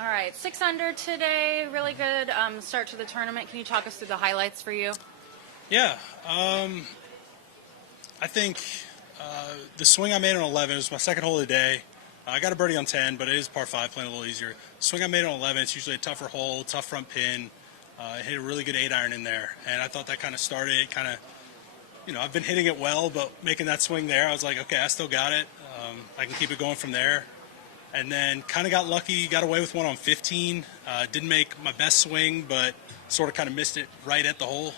All right, 6 under today. Really good start to the tournament. Can you talk us through the highlights for you? Yeah, I think the swing I made on 11 was my second hole of the day. I got a birdie on 10, but it is par 5, playing a little easier. The swing I made on 11, it's usually a tougher hole, tough front pin. I hit a really good 8-iron in there, and I thought that kind of started it. Kind of, I've been hitting it well, but making that swing there, I was like, okay, I still got it. I can keep it going from there. And then kind of got lucky, got away with one on 15. Didn't make my best swing, but sort of kind of missed it right at the hole.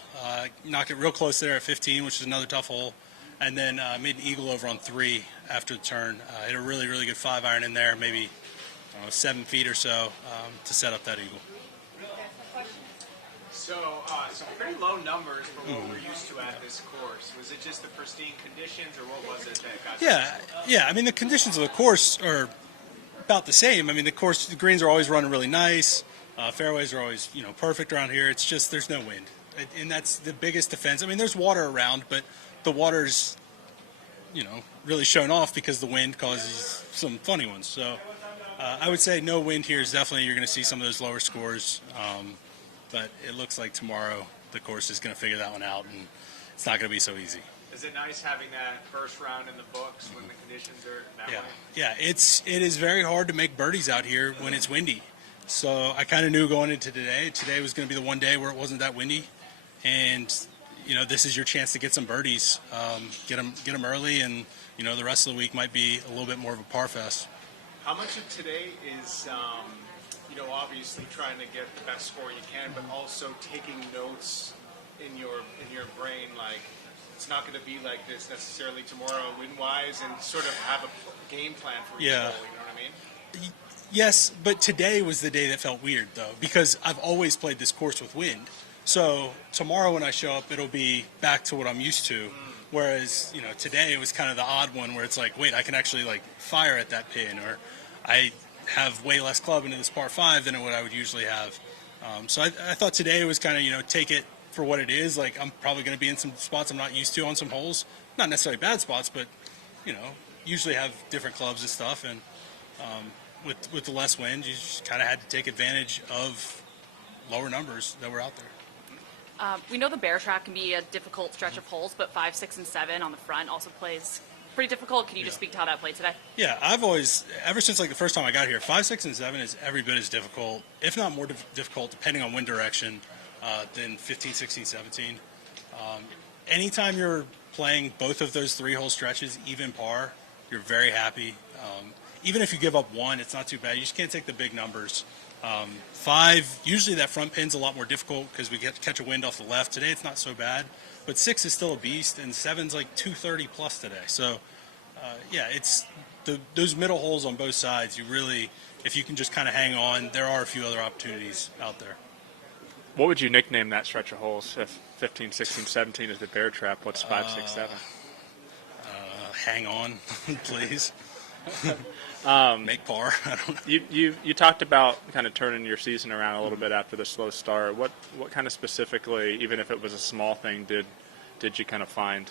Knocked it real close there at 15, which is another tough hole. And then made an eagle over on 3 after the turn. Hit a really, really good 5-iron in there, maybe 7 feet or so to set up that eagle. So pretty low numbers for what we're used to at this course. Was it just the pristine conditions, or what was it that got Yeah. I mean, the conditions of the course are about the same. I mean, the greens are always running really nice. Fairways are always, perfect around here. It's just there's no wind, and that's the biggest defense. I mean, there's water around, but the water's, really shown off because the wind causes some funny ones. So I would say no wind here is definitely, you're going to see some of those lower scores. But it looks like tomorrow the course is going to figure that one out, and it's not going to be so easy. Is it nice having that first round in the books when the conditions are that way? Yeah, it is very hard to make birdies out here when it's windy. So I kind of knew going into today. Today was going to be the one day where it wasn't that windy, and this is your chance to get some birdies, get them early, and the rest of the week might be a little bit more of a par fest. How much of today is obviously trying to get the best score you can, but also taking notes in your brain, like it's not going to be like this necessarily tomorrow win-wise, and sort of have a game plan for each hole, you know what I mean? Yes, but today was the day that felt weird, though, because I've always played this course with wind. So tomorrow when I show up, it'll be back to what I'm used to. Whereas, today it was kind of the odd one where it's like, wait, I can actually fire at that pin, or I have way less club into this par 5 than what I would usually have. So I thought today was kind of, take it for what it is. Like, I'm probably going to be in some spots I'm not used to on some holes. Not necessarily bad spots, but, usually have different clubs and stuff. And with the less wind, you just kind of had to take advantage of lower numbers that were out there. We know the bear track can be a difficult stretch of holes, but 5, 6, and 7 on the front also plays pretty difficult. Can you just speak to how that played today? Yeah, I've always, ever since the first time I got here, 5, 6, and 7 is every bit as difficult, if not more difficult, depending on wind direction, than 15, 16, 17. Anytime you're playing both of those 3-hole stretches, even par, you're very happy. Even if you give up 1, it's not too bad. You just can't take the big numbers. 5, usually that front pin's a lot more difficult because we get to catch a wind off the left. Today it's not so bad, but 6 is still a beast, and 7's like 230 plus today. So, it's those middle holes on both sides. You really, if you can just kind of hang on, there are a few other opportunities out there. What would you nickname that stretch of holes? If 15, 16, 17 is the bear trap, what's 5, 6, 7? Hang on, please. Make par. I don't know. You talked about kind of turning your season around a little bit after the slow start. What kind of specifically, even if it was a small thing, did you kind of find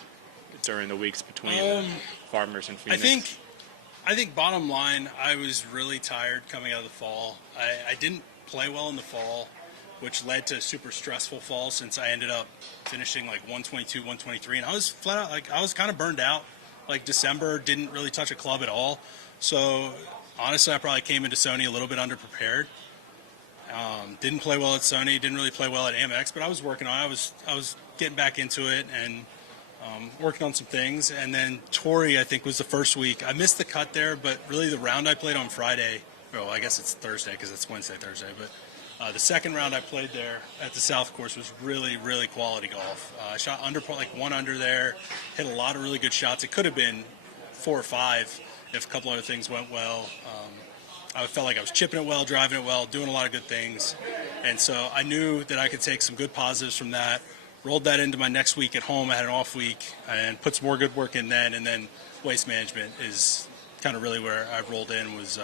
during the weeks between Farmers and Phoenix? I think bottom line, I was really tired coming out of the fall. I didn't play well in the fall, which led to a super stressful fall since I ended up finishing 122, 123, and I was flat out I was kind of burned out. December, didn't really touch a club at all. So honestly, I probably came into Sony a little bit underprepared. Didn't play well at Sony, didn't really play well at Amex, but I was working on it. I was getting back into it and working on some things. And then Torrey, I think, was the first week. I missed the cut there, but really the round I played on Friday, well, I guess it's Thursday because it's Wednesday, Thursday, but the second round I played there at the South Course was really, really quality golf. I shot under 1 under there, hit a lot of really good shots. It could have been 4 or 5 if a couple other things went well. I felt like I was chipping it well, driving it well, doing a lot of good things. And so I knew that I could take some good positives from that, rolled that into my next week at home. I had an off week and put some more good work in then. And then waste management is kind of really where I rolled in, was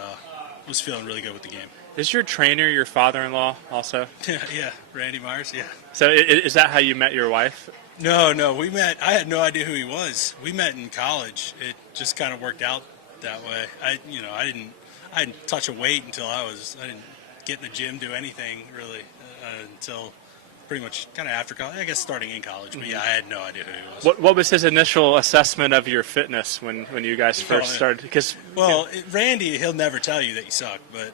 feeling really good with the game. Is your trainer your father-in-law also? Yeah, Randy Myers, yeah. So is that how you met your wife? No, we met. I had no idea who he was. We met in college. It just kind of worked out that way. I didn't touch a weight until I didn't get in the gym, do anything really until pretty much kind of after college. I guess starting in college, but yeah, I had no idea who he was. What was his initial assessment of your fitness when you guys first started? Because Randy, he'll never tell you that you suck, but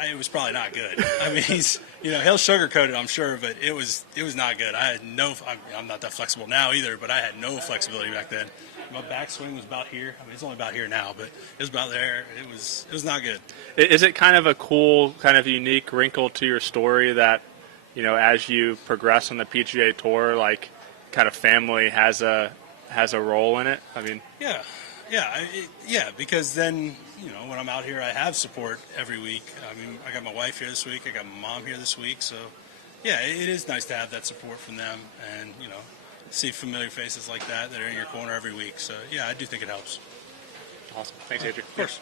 it was probably not good. I mean, he'll sugarcoat it, I'm sure, but it was not good. I had I'm not that flexible now either, but I had no flexibility back then. My backswing was about here. I mean, it's only about here now, but it was about there. It was not good. Is it kind of a cool, kind of unique wrinkle to your story that, as you progress on the PGA Tour, like, kind of family has a role in it? I mean, yeah, because then, when I'm out here, I have support every week. I mean, I got my wife here this week. I got my mom here this week. So, yeah, it is nice to have that support from them and, see familiar faces like that are in your corner every week. So, yeah, I do think it helps. Awesome. Thanks, Adrian. Of course.